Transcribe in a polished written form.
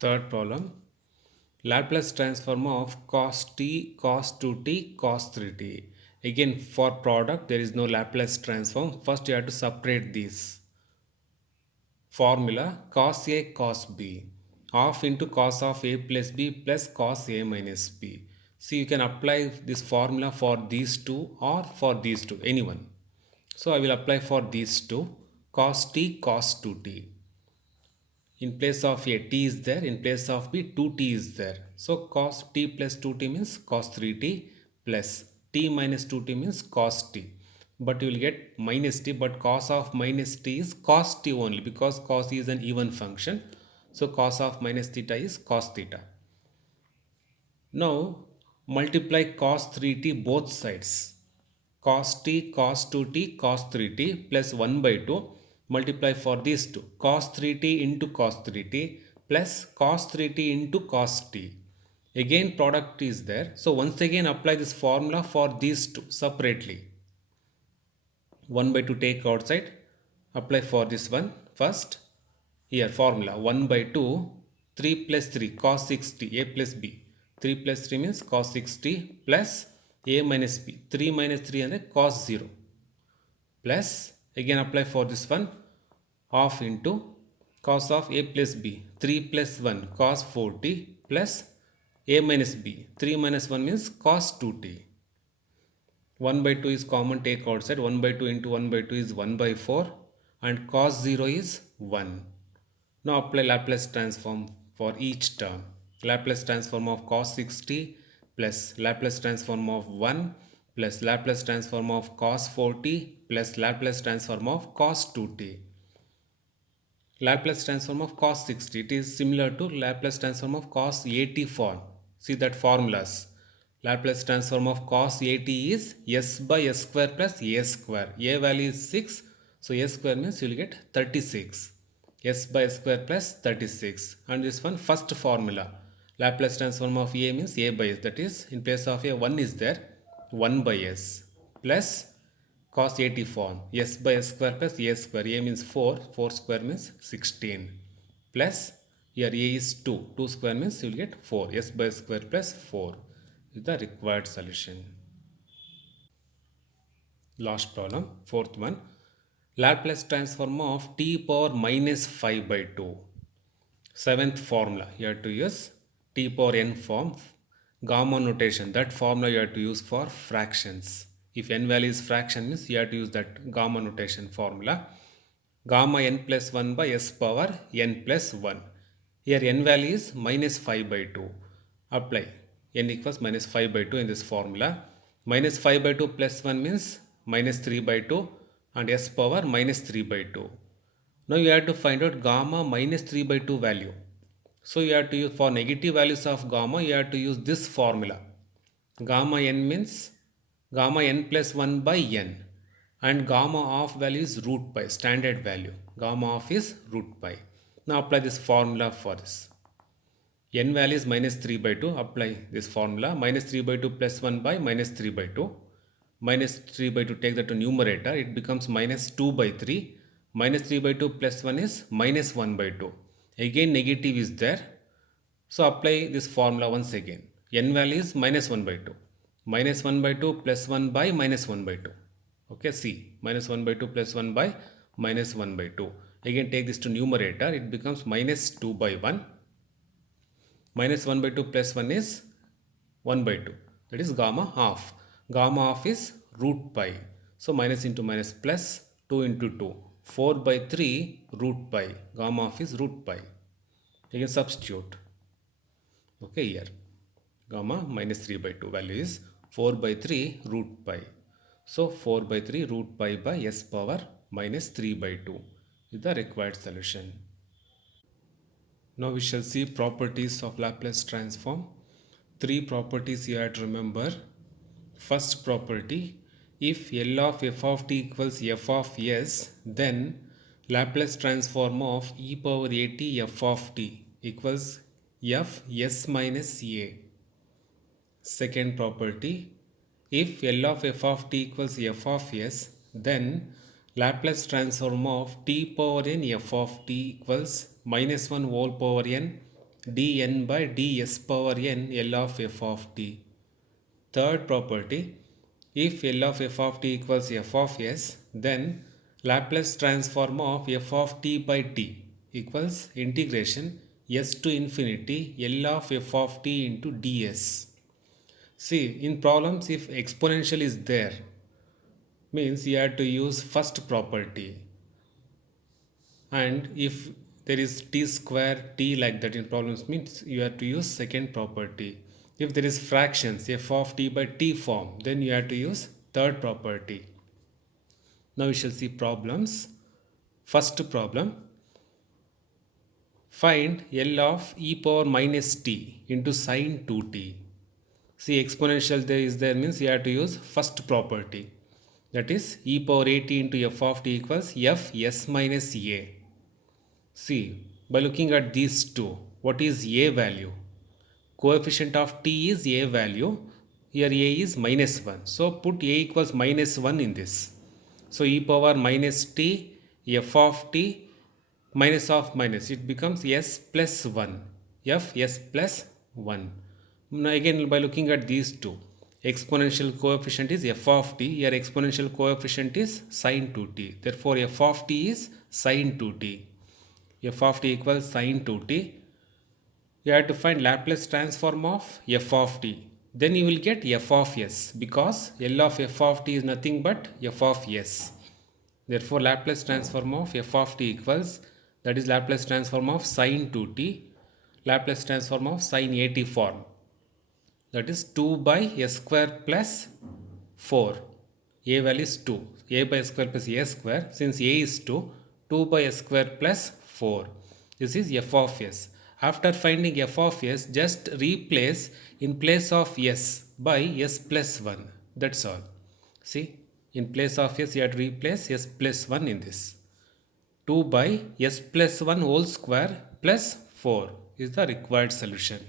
Third problem, Laplace transform of cos t, cos 2t, cos 3t. Again, for product, there is no Laplace transform. First, you have to separate these. Formula cos a cos b half into cos of a plus b plus cos a minus b. See, you can apply this formula for these two or for these two, anyone. So I will apply for these two, cos t cos 2t. In place of a t is there, in place of b 2t is there. So cos t plus 2t means cos 3t plus t minus 2t means cos t. But you will get minus t, but cos of minus t is cos t only because cos is an even function. So cos of minus theta is cos theta. Now multiply cos 3t both sides. Cos t cos 2t cos 3t plus 1 by 2 multiply for these two. Cos 3t into cos 3t plus cos 3t into cos t. Again product is there. So once again apply this formula for these two separately. 1 by 2 take outside. Apply for this one first. Here formula 1 by 2 3 plus 3 cos 60 a plus b. 3 plus 3 means cos 60 plus a minus b. 3 minus 3 and cos 0 plus again apply for this one half into cos of a plus b. 3 plus 1 cos 40 plus a minus b. 3 minus 1 means cos 2t. 1 by 2 is common, take outside. 1 by 2 into 1 by 2 is 1 by 4 and cos 0 is 1. Now apply Laplace transform for each term. Laplace transform of cos 60 plus Laplace transform of 1 plus Laplace transform of cos 40 plus Laplace transform of cos 2t. Laplace transform of cos 60, it is similar to Laplace transform of cos 80 form. See that formulas. Laplace transform of cos 80 is s by s square plus a square. A value is 6, so a square means you will get 36. S by s square plus 36. And this one first formula. Laplace transform of a means a by s, that is in place of a 1 is there, 1 by s plus cos 80 form s by s square plus a square. A means 4, 4 square means 16 plus here a is 2, 2 square means you will get 4, s by s square plus 4 is the required solution. Last problem, fourth one, Laplace transform of t power minus 5 by 2. Seventh formula, you have to use t power n form, gamma notation. That formula you have to use for fractions. If n value is fraction means you have to use that gamma notation formula. Gamma n plus 1 by s power n plus 1. Here n value is minus 5 by 2. Apply n equals minus 5 by 2 in this formula. Minus 5 by 2 plus 1 means minus 3 by 2 and s power minus 3 by 2. Now you have to find out gamma minus 3 by 2 value. So you have to use, for negative values of gamma, you have to use this formula. Gamma n means gamma n plus 1 by n and gamma of value is root pi, standard value. Gamma of is root pi. Now apply this formula for this. N value is minus 3 by 2. Apply this formula. Minus 3 by 2 plus 1 by minus 3 by 2. Minus 3 by 2, take that to numerator. It becomes minus 2 by 3. Minus 3 by 2 plus 1 is minus 1 by 2. Again negative is there. So apply this formula once again. N value is minus 1 by 2. Minus 1 by 2 plus 1 by minus 1 by 2. Okay, see. Minus 1 by 2 plus 1 by minus 1 by 2. Again take this to numerator. It becomes minus 2 by 1. Minus 1 by 2 plus 1 is 1 by 2. That is gamma half. Gamma half is root pi. So minus into minus plus 2 into 2. 4 by 3 root pi. Gamma half is root pi. You can substitute. Okay, here. Gamma minus 3 by 2 value is 4 by 3 root pi. So 4 by 3 root pi by s power minus 3 by 2 is the required solution. Now we shall see properties of Laplace transform. Three properties you have to remember. First property, if L of f of t equals f of s, then Laplace transform of e power at f of t equals f s minus a. Second property, if L of f of t equals f of s, then Laplace transform of t power n f of t equals minus 1 whole power n dn by ds power n L of f of t. Third property, if L of f of t equals f of s, then Laplace transform of f of t by t equals integration s to infinity L of f of t into ds. See, in problems, if exponential is there, means you have to use first property, and if there is t square t like that in problems, means you have to use second property. If there is fractions f of t by t form, then you have to use third property. Now we shall see problems. First problem, find L of e power minus t into sine 2t. See, exponential there is there, means you have to use first property, that is e power at into f of t equals f s minus a. See, by looking at these two, what is a value? Coefficient of t is a value. Here a is minus 1. So put a equals minus 1 in this. So e power minus t f of t minus of minus, it becomes s plus 1. F s plus 1. Now again, by looking at these two, exponential coefficient is f of t. Here exponential coefficient is sine 2t. Therefore f of t is sine 2t. F of t equals sine 2t. You have to find Laplace transform of f of t. Then you will get f of s, because L of f of t is nothing but f of s. Therefore Laplace transform of f of t equals, that is Laplace transform of sine 2t, Laplace transform of sine at form, that is 2 by s square plus 4. A value is 2. A by s square plus a square. Since a is 2, 2 by s square plus 4. This is f of s. After finding f of s, just replace in place of s by s plus 1. That's all. See, in place of s, you have to replace s plus 1 in this. 2 by s plus 1 whole square plus 4 is the required solution.